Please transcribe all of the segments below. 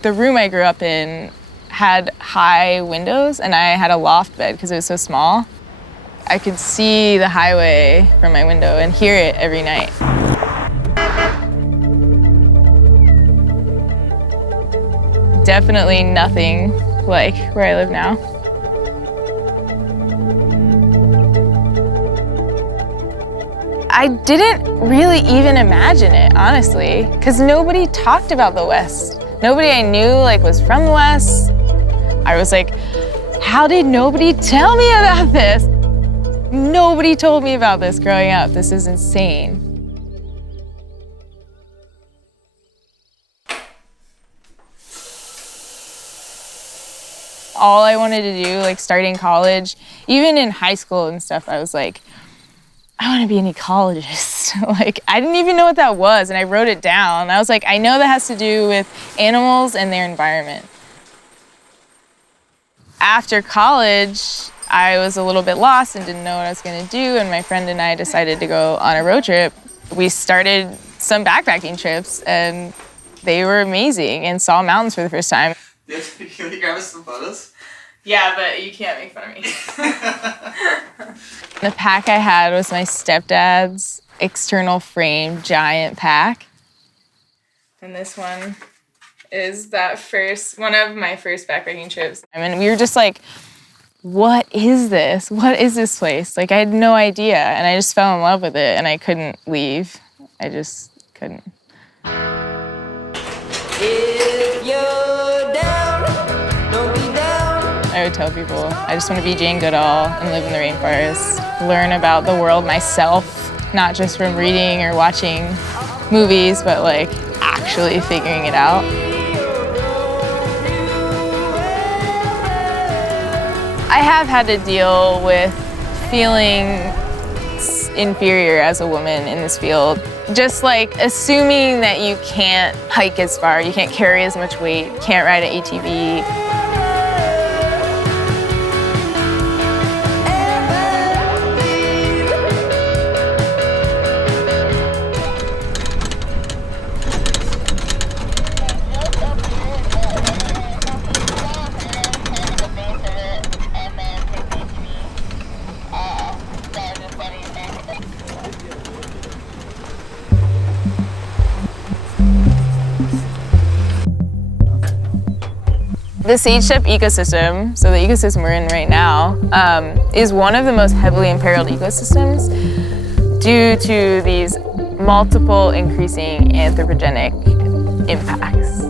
The room I grew up in had high windows, and I had a loft bed because it was so small. I could see the highway from my window and hear it every night. Definitely nothing like where I live now. I didn't really even imagine it, honestly, because nobody talked about the West. Nobody I knew was from the West. I was like, how did nobody tell me about this? Nobody told me about this growing up. This is insane. All I wanted to do, starting college, even in high school and stuff, I was like, I want to be an ecologist. I didn't even know what that was, and I wrote it down. I was like, I know that has to do with animals and their environment. After college, I was a little bit lost and didn't know what I was going to do, and my friend and I decided to go on a road trip. We started some backpacking trips, and they were amazing, and saw mountains for the first time. Can you grab us some photos? Yeah, but you can't make fun of me. The pack I had was my stepdad's external frame giant pack. And this one is one of my first backpacking trips. I mean, we were just like, what is this? What is this place? I had no idea, and I just fell in love with it, and I couldn't leave. I just couldn't. If you're down, don't be down. I would tell people, I just want to be Jane Goodall and live in the rainforest, learn about the world myself, not just from reading or watching movies, but actually figuring it out. I have had to deal with feeling inferior as a woman in this field. Just assuming that you can't hike as far, you can't carry as much weight, can't ride an ATV. The sage steppe ecosystem, so the ecosystem we're in right now, is one of the most heavily imperiled ecosystems due to these multiple increasing anthropogenic impacts.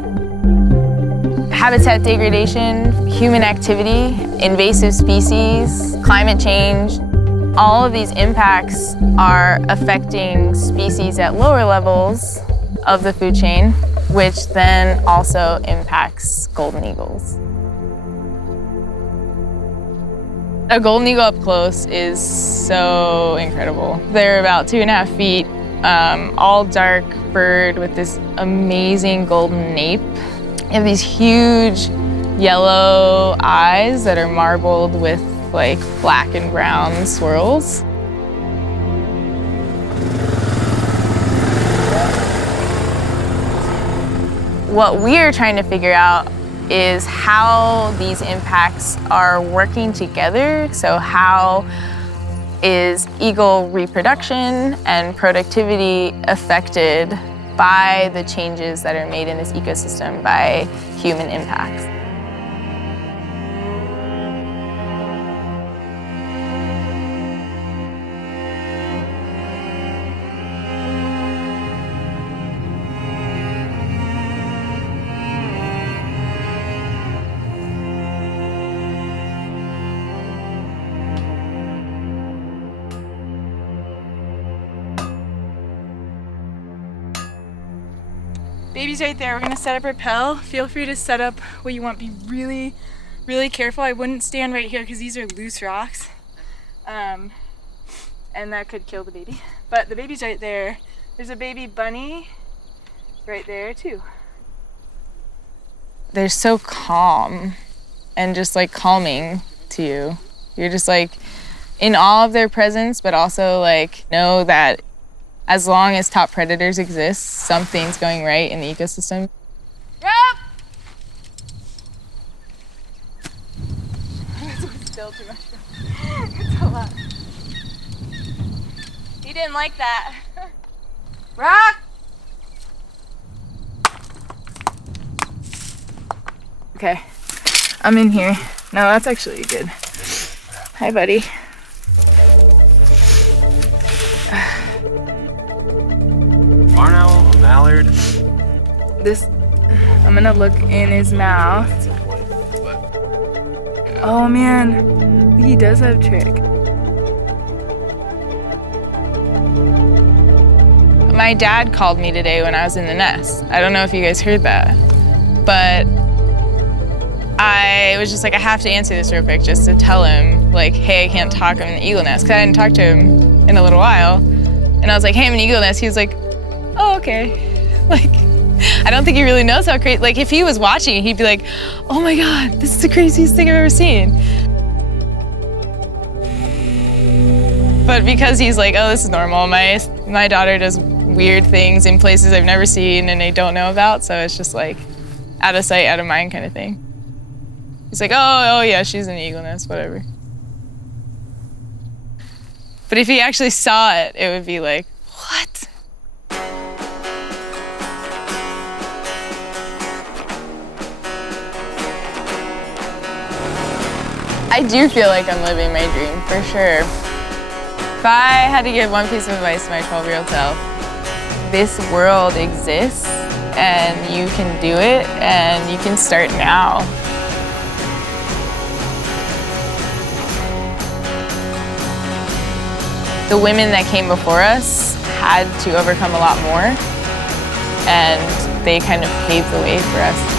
Habitat degradation, human activity, invasive species, climate change, all of these impacts are affecting species at lower levels of the food chain, which then also impacts golden eagles. A golden eagle up close is so incredible. They're about 2.5 feet, all dark bird with this amazing golden nape. They have these huge yellow eyes that are marbled with black and brown swirls. What we are trying to figure out is how these impacts are working together. So how is eagle reproduction and productivity affected by the changes that are made in this ecosystem by human impacts? Baby's right there. We're gonna set up rappel. Feel free to set up what you want. Be really, really careful. I wouldn't stand right here because these are loose rocks. And that could kill the baby. But the baby's right there. There's a baby bunny right there too. They're so calm and just calming to you. You're just in awe of their presence, but also know that as long as top predators exist, something's going right in the ecosystem. Yep! still too much. It's a lot. He didn't like that. Rock! Okay, I'm in here. No, that's actually good. Hi, buddy. Barn owl, a mallard. This, I'm gonna look in his mouth. Oh man, he does have trick. My dad called me today when I was in the nest. I don't know if you guys heard that, but I was just like, I have to answer this real quick just to tell him, like, hey, I can't talk, I'm in the eagle nest, because I hadn't talked to him in a little while. And I was like, hey, I'm in the eagle nest. He was like, oh, okay. Like, I don't think he really knows how crazy, like, if he was watching, he'd be like, oh my God, this is the craziest thing I've ever seen. But because he's like, oh, this is normal, my daughter does weird things in places I've never seen and I don't know about, so it's just like, out of sight, out of mind kind of thing. He's like, oh yeah, she's in the eagle nest, whatever. But if he actually saw it, it would be like, what? I do feel like I'm living my dream, for sure. If I had to give one piece of advice to my 12-year-old self, this world exists and you can do it and you can start now. The women that came before us had to overcome a lot more, and they kind of paved the way for us.